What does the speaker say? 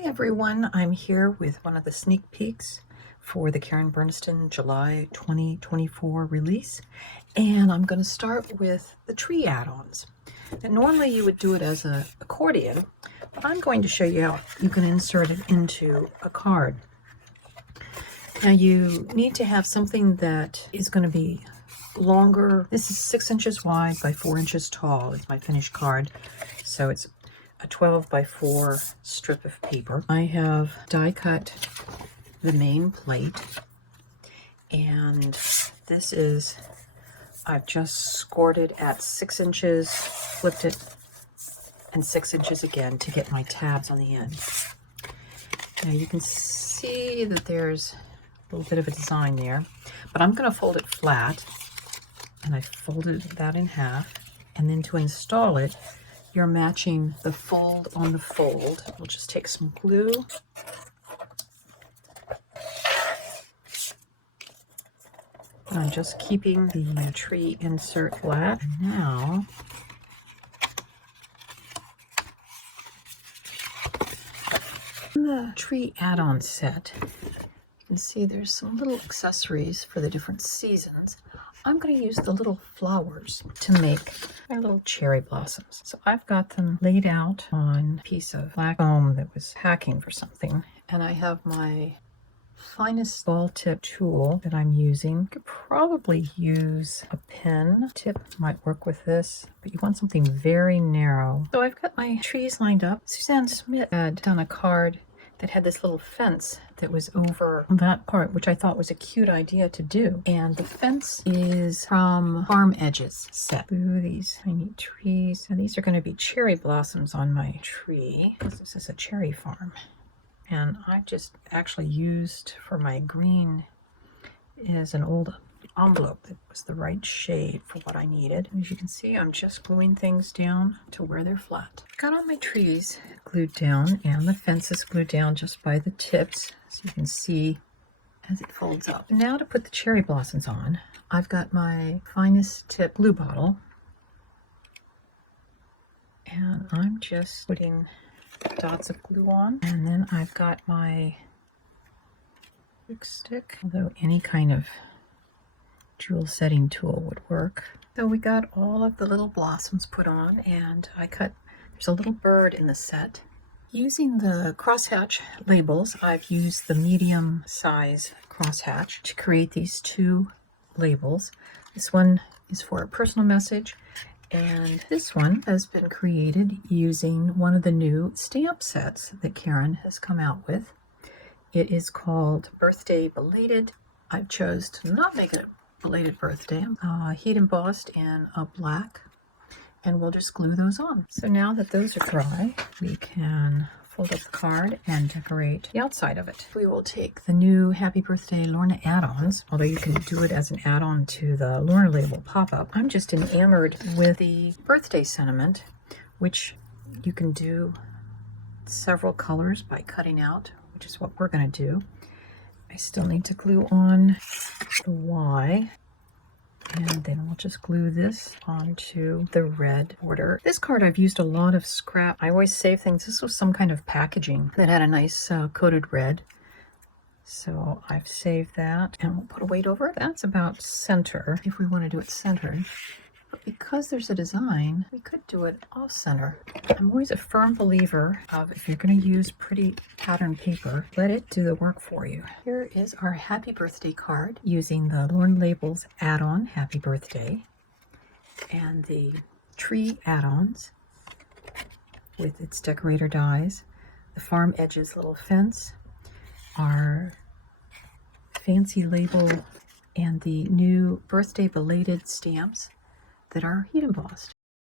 Hi everyone, I'm here with one of the sneak peeks for the Karen Burniston July 2024 release, and I'm going to start with the tree add-ons. And normally you would do it as an accordion, but I'm going to show you how you can insert it into a card. Now you need to have something that is going to be longer. This is 6 inches wide by 4 inches tall. It's my finished card, so it's a 12 by 4 strip of paper. I have die cut the main plate, and this is, I've just scored it at 6 inches, flipped it, and 6 inches again to get my tabs on the end. Now you can see that there's a little bit of a design there, but I'm going to fold it flat, and I folded that in half, and then to install it, you're matching the fold on the fold. We'll just take some glue. I'm just keeping the tree insert flat. And now, in the tree add-on set, you can see there's some little accessories for the different seasons. I'm going to use the little flowers to make my little cherry blossoms. So I've got them laid out on a piece of black foam that was packing for something. And I have my finest ball tip tool that I'm using. You could probably use a pen. Tip might work with this, but you want something very narrow. So I've got my trees lined up. Suzanne Smith had done a card that had this little fence that was over that part, which I thought was a cute idea to do. And the fence is from Farm Edges set. Ooh, these tiny trees. And these are going to be cherry blossoms on my tree, because this is a cherry farm. And I just actually used for my green is an old envelope that was the right shade for what I needed. As you can see, I'm just gluing things down to where they're flat. Got all my trees glued down, and the fence is glued down just by the tips, so you can see as it folds up. Now to put the cherry blossoms on, I've got my finest tip glue bottle, and I'm just putting dots of glue on, and then I've got my quick stick, although any kind of jewel setting tool would work. So we got all of the little blossoms put on, and there's a little bird in the set. Using the crosshatch labels, I've used the medium size crosshatch to create these two labels. This one is for a personal message, and this one has been created using one of the new stamp sets that Karen has come out with. It is called Birthday Belated. I've chose to not make it a belated birthday. Heat embossed in a black, and we'll just glue those on. So now that those are dry, we can fold up the card and decorate the outside of it. We will take the new Happy Birthday Lorna add-ons, although you can do it as an add-on to the Lorna label pop-up. I'm just enamored with the birthday sentiment, which you can do several colors by cutting out, which is what we're going to do. I still need to glue on the Y, and then we'll just glue this onto the red border. This card I've used a lot of scrap. I always save things. This was some kind of packaging that had a nice coated red, so I've saved that, and we'll put a weight over it. That's about center if we want to do it centered. But because there's a design, we could do it off center. I'm always a firm believer of, if you're going to use pretty pattern paper, let it do the work for you. Here is our happy birthday card using the Lorna Labels add-on Happy Birthday and the tree add-ons with its decorator dies, the Farm Edges little fence, our fancy label, and the new Birthday Belated stamps that are heat embossed.